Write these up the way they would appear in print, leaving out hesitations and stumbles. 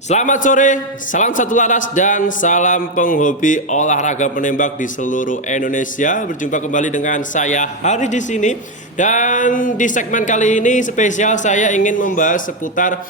Selamat sore, salam satu laras dan salam penghobi olahraga penembak di seluruh Indonesia. Berjumpa kembali dengan saya Hari di sini dan di segmen kali ini spesial saya ingin membahas seputar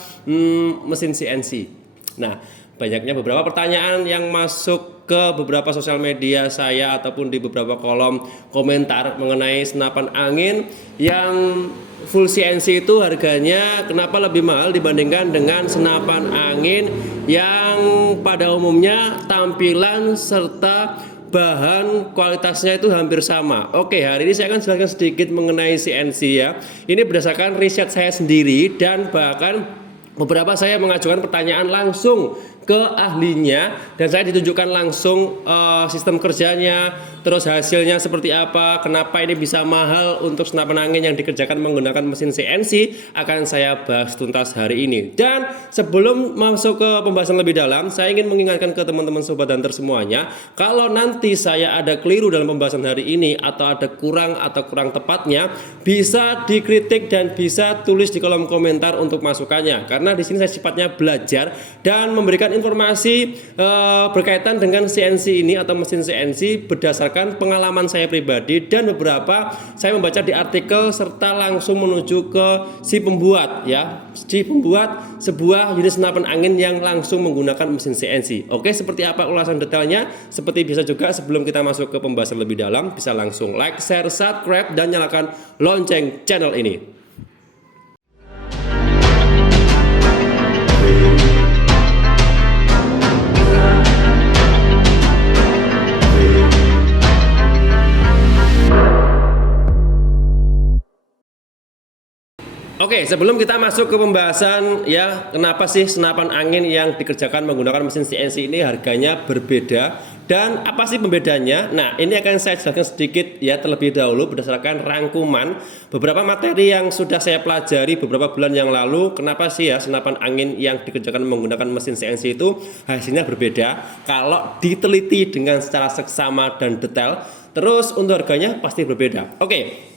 mesin CNC. Nah, banyaknya beberapa pertanyaan yang masuk ke beberapa sosial media saya ataupun di beberapa kolom komentar mengenai senapan angin yang full CNC itu harganya kenapa lebih mahal dibandingkan dengan senapan angin yang pada umumnya tampilan serta bahan kualitasnya itu hampir sama. Oke, hari ini saya akan jelaskan sedikit mengenai CNC ya. Ini berdasarkan riset saya sendiri dan bahkan beberapa saya mengajukan pertanyaan langsung ke ahlinya dan saya ditunjukkan langsung sistem kerjanya, terus hasilnya seperti apa, kenapa ini bisa mahal untuk senapan angin yang dikerjakan menggunakan mesin CNC akan saya bahas tuntas hari ini. Dan sebelum masuk ke pembahasan lebih dalam, saya ingin mengingatkan ke teman-teman sobat hunter semuanya, kalau nanti saya ada keliru dalam pembahasan hari ini atau ada kurang tepatnya, bisa dikritik dan bisa tulis di kolom komentar untuk masukannya. Karena di sini saya sifatnya belajar dan memberikan informasi berkaitan dengan CNC ini atau mesin CNC berdasarkan pengalaman saya pribadi dan beberapa saya membaca di artikel serta langsung menuju ke si pembuat sebuah unit senapan angin yang langsung menggunakan mesin CNC. Oke, seperti apa ulasan detailnya? Seperti biasa juga sebelum kita masuk ke pembahasan lebih dalam, bisa langsung like, share, subscribe dan nyalakan lonceng channel ini. Oke, sebelum kita masuk ke pembahasan ya, kenapa sih senapan angin yang dikerjakan menggunakan mesin CNC ini harganya berbeda dan apa sih pembedanya? Nah, ini akan saya jelaskan sedikit ya terlebih dahulu berdasarkan rangkuman beberapa materi yang sudah saya pelajari beberapa bulan yang lalu. Kenapa sih ya senapan angin yang dikerjakan menggunakan mesin CNC itu hasilnya berbeda? Kalau diteliti dengan secara seksama dan detail, terus untuk harganya pasti berbeda. Oke.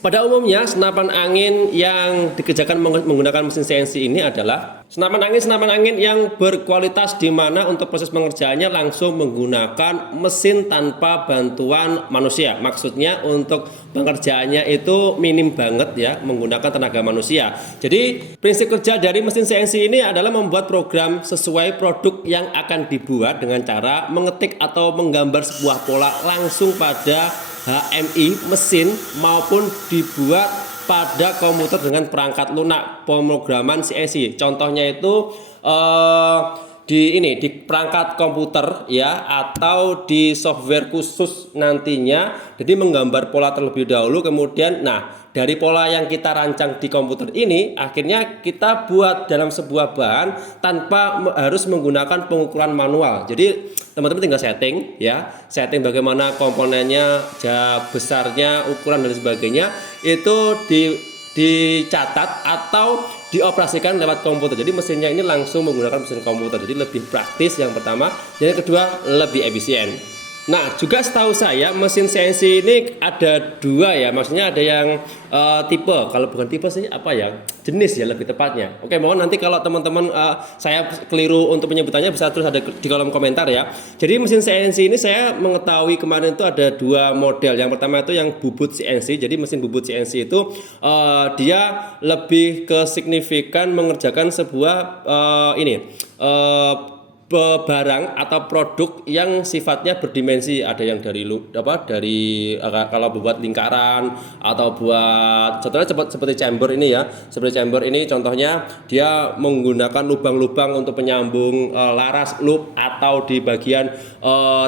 Pada umumnya senapan angin yang dikerjakan menggunakan mesin CNC ini adalah senapan angin yang berkualitas di mana untuk proses pengerjaannya langsung menggunakan mesin tanpa bantuan manusia. Maksudnya untuk pengerjaannya itu minim banget ya menggunakan tenaga manusia. Jadi prinsip kerja dari mesin CNC ini adalah membuat program sesuai produk yang akan dibuat dengan cara mengetik atau menggambar sebuah pola langsung pada HMI mesin maupun dibuat pada komputer dengan perangkat lunak pemrograman CNC. Contohnya itu di perangkat komputer ya atau di software khusus nantinya. Jadi menggambar pola terlebih dahulu, kemudian dari pola yang kita rancang di komputer ini akhirnya kita buat dalam sebuah bahan tanpa harus menggunakan pengukuran manual. Jadi teman-teman tinggal setting bagaimana komponennya, besarnya, ukuran dan sebagainya itu dicatat atau dioperasikan lewat komputer. Jadi mesinnya ini langsung menggunakan mesin komputer. Jadi lebih praktis yang pertama, dan yang kedua lebih efisien. Nah, juga setahu saya mesin CNC ini ada dua ya, maksudnya ada yang tipe, kalau bukan tipe sih apa ya, jenis ya lebih tepatnya. Oke, mohon nanti kalau teman-teman saya keliru untuk penyebutannya bisa terus ada di kolom komentar ya. Jadi mesin CNC ini saya mengetahui kemarin itu ada dua model. Yang pertama itu yang bubut CNC. Jadi mesin bubut CNC itu dia lebih ke signifikan mengerjakan sebuah barang atau produk yang sifatnya berdimensi. Ada yang dari kalau buat lingkaran atau buat contohnya seperti chamber ini ya. Seperti chamber ini contohnya dia menggunakan lubang-lubang untuk penyambung laras loop atau di bagian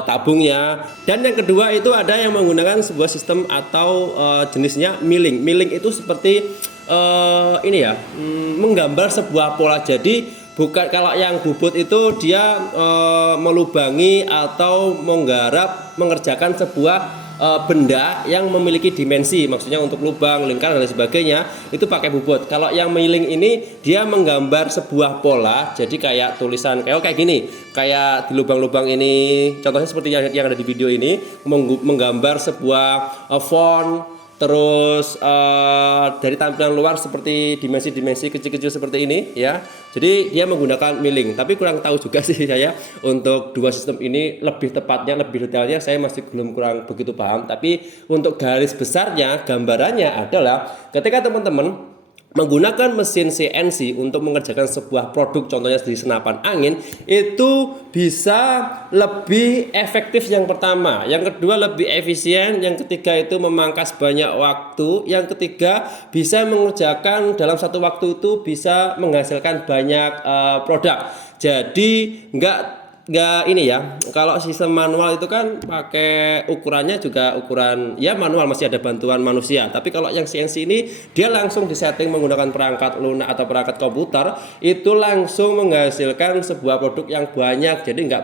tabungnya. Dan yang kedua itu ada yang menggunakan sebuah sistem atau jenisnya milling. Milling itu seperti menggambar sebuah pola. Jadi bukan, kalau yang bubut itu dia melubangi atau mengerjakan sebuah benda yang memiliki dimensi, maksudnya untuk lubang, lingkaran dan sebagainya itu pakai bubut. Kalau yang milling ini dia menggambar sebuah pola, jadi kayak tulisan kayak gini, kayak di lubang-lubang ini, contohnya seperti yang ada di video ini, menggambar sebuah font. terus dari tampilan luar seperti dimensi-dimensi kecil-kecil seperti ini ya. Jadi dia menggunakan milling, tapi kurang tahu juga sih saya untuk dua sistem ini lebih tepatnya, lebih detailnya saya masih kurang begitu paham. Tapi untuk garis besarnya, gambarannya adalah ketika teman-teman menggunakan mesin CNC untuk mengerjakan sebuah produk, contohnya di senapan angin, itu bisa lebih efektif yang pertama, yang kedua lebih efisien, yang ketiga itu memangkas banyak waktu, yang ketiga bisa mengerjakan dalam satu waktu itu bisa menghasilkan banyak produk. Jadi nggak ini ya, kalau sistem manual itu kan pakai ukurannya juga ukuran ya manual, masih ada bantuan manusia. Tapi kalau yang CNC ini dia langsung disetting menggunakan perangkat lunak atau perangkat komputer, itu langsung menghasilkan sebuah produk yang banyak. Jadi nggak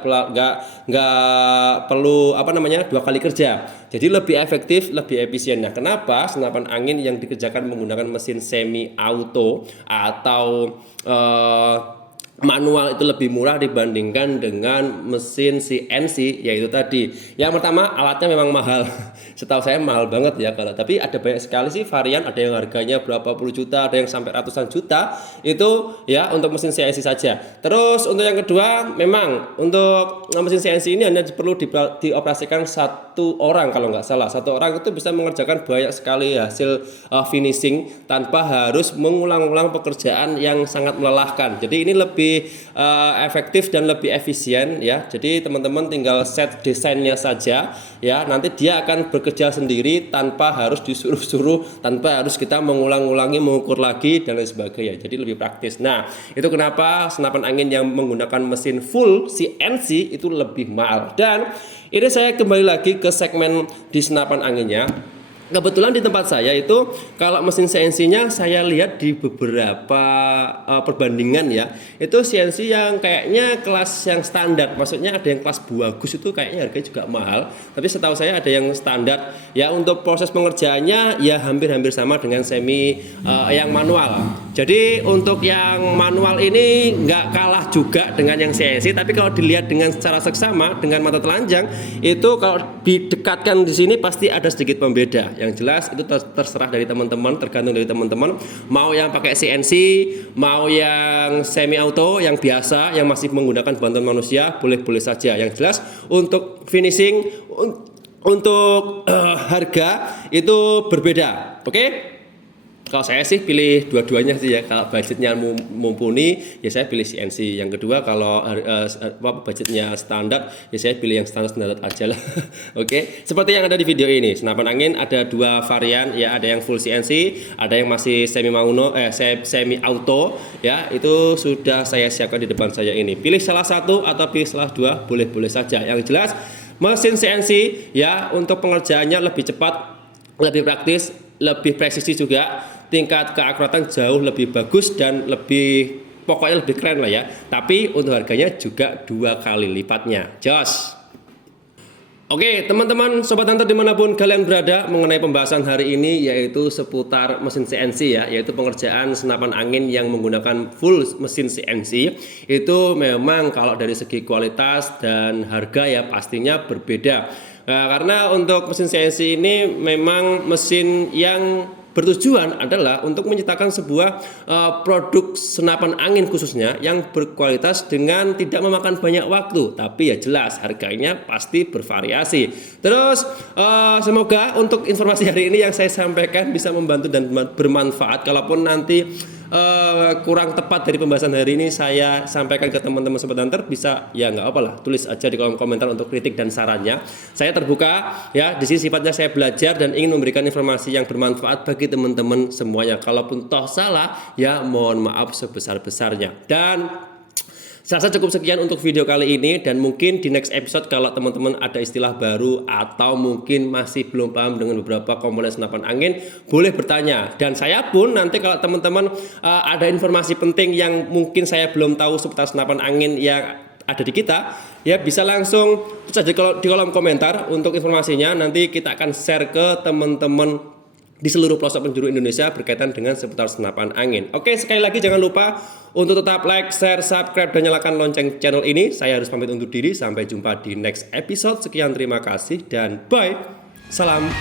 perlu dua kali kerja. Jadi lebih efektif, lebih efisien. Nah, kenapa senapan angin yang dikerjakan menggunakan mesin semi auto atau manual itu lebih murah dibandingkan dengan mesin CNC? Yaitu tadi yang pertama, alatnya memang mahal. Setahu saya mahal banget ya, tapi ada banyak sekali sih varian, ada yang harganya berapa puluh juta, ada yang sampai ratusan juta, itu ya untuk mesin CNC saja. Terus untuk yang kedua, memang untuk mesin CNC ini hanya perlu dioperasikan satu orang, kalau nggak salah satu orang itu bisa mengerjakan banyak sekali hasil finishing tanpa harus mengulang-ulang pekerjaan yang sangat melelahkan. Jadi ini lebih efektif dan lebih efisien ya. Jadi teman-teman tinggal set desainnya saja ya, nanti dia akan bekerja sendiri tanpa harus disuruh-suruh, tanpa harus kita mengulang-ulangi, mengukur lagi dan lain sebagainya. Jadi lebih praktis. Nah, itu kenapa senapan angin yang menggunakan mesin full CNC itu lebih mahal. Dan ini saya kembali lagi ke segmen di senapan anginnya. Kebetulan di tempat saya itu kalau mesin CNC-nya saya lihat di beberapa perbandingan ya, itu CNC yang kayaknya kelas yang standar, maksudnya ada yang kelas bagus itu kayaknya harganya juga mahal, tapi setahu saya ada yang standar ya. Untuk proses pengerjaannya ya hampir-hampir sama dengan semi yang manual. Jadi untuk yang manual ini nggak kalah juga dengan yang CNC, tapi kalau dilihat dengan secara seksama dengan mata telanjang itu kalau didekatkan di sini pasti ada sedikit pembeda. Yang jelas itu terserah dari teman-teman, tergantung dari teman-teman mau yang pakai CNC, mau yang semi auto, yang biasa, yang masih menggunakan bantuan manusia, boleh-boleh saja. Yang jelas untuk finishing, untuk harga itu berbeda. Oke? Kalau saya sih pilih dua-duanya sih ya. Kalau budgetnya mumpuni ya saya pilih CNC. Yang kedua kalau budgetnya standar ya saya pilih yang standar aja lah. Oke, seperti yang ada di video ini, senapan angin ada dua varian ya, ada yang full CNC, ada yang masih semi auto ya. Itu sudah saya siapkan di depan saya ini. Pilih salah satu atau pilih salah dua, boleh-boleh saja. Yang jelas mesin CNC ya untuk pengerjaannya lebih cepat, lebih praktis, lebih presisi juga, tingkat keakuratan jauh lebih bagus dan pokoknya lebih keren lah ya. Tapi untuk harganya juga 2 kali lipatnya. Jos. Oke teman-teman, sobat hunter dimanapun kalian berada, mengenai pembahasan hari ini yaitu seputar mesin CNC ya, yaitu pengerjaan senapan angin yang menggunakan full mesin CNC. Itu memang kalau dari segi kualitas dan harga ya pastinya berbeda. Nah, karena untuk mesin CNC ini memang mesin yang bertujuan adalah untuk menciptakan sebuah produk senapan angin khususnya yang berkualitas dengan tidak memakan banyak waktu, tapi ya jelas harganya pasti bervariasi. Terus semoga untuk informasi hari ini yang saya sampaikan bisa membantu dan bermanfaat. Kalaupun nanti kurang tepat dari pembahasan hari ini saya sampaikan ke teman-teman sobat hunter, bisa ya nggak apa lah, tulis aja di kolom komentar untuk kritik dan sarannya. Saya terbuka ya, di sini sifatnya saya belajar dan ingin memberikan informasi yang bermanfaat bagi teman-teman semuanya. Kalaupun toh salah ya mohon maaf sebesar-besarnya. Dan saya rasa cukup sekian untuk video kali ini, dan mungkin di next episode kalau teman-teman ada istilah baru atau mungkin masih belum paham dengan beberapa komponen senapan angin, boleh bertanya. Dan saya pun nanti kalau teman-teman ada informasi penting yang mungkin saya belum tahu seputar senapan angin yang ada di kita, ya bisa langsung saja di kolom komentar untuk informasinya. Nanti kita akan share ke teman-teman di seluruh pelosok penjuru Indonesia berkaitan dengan seputar senapan angin. Oke, sekali lagi jangan lupa untuk tetap like, share, subscribe, dan nyalakan lonceng channel ini. Saya harus pamit undur diri. Sampai jumpa di next episode. Sekian, terima kasih, dan bye. Salam.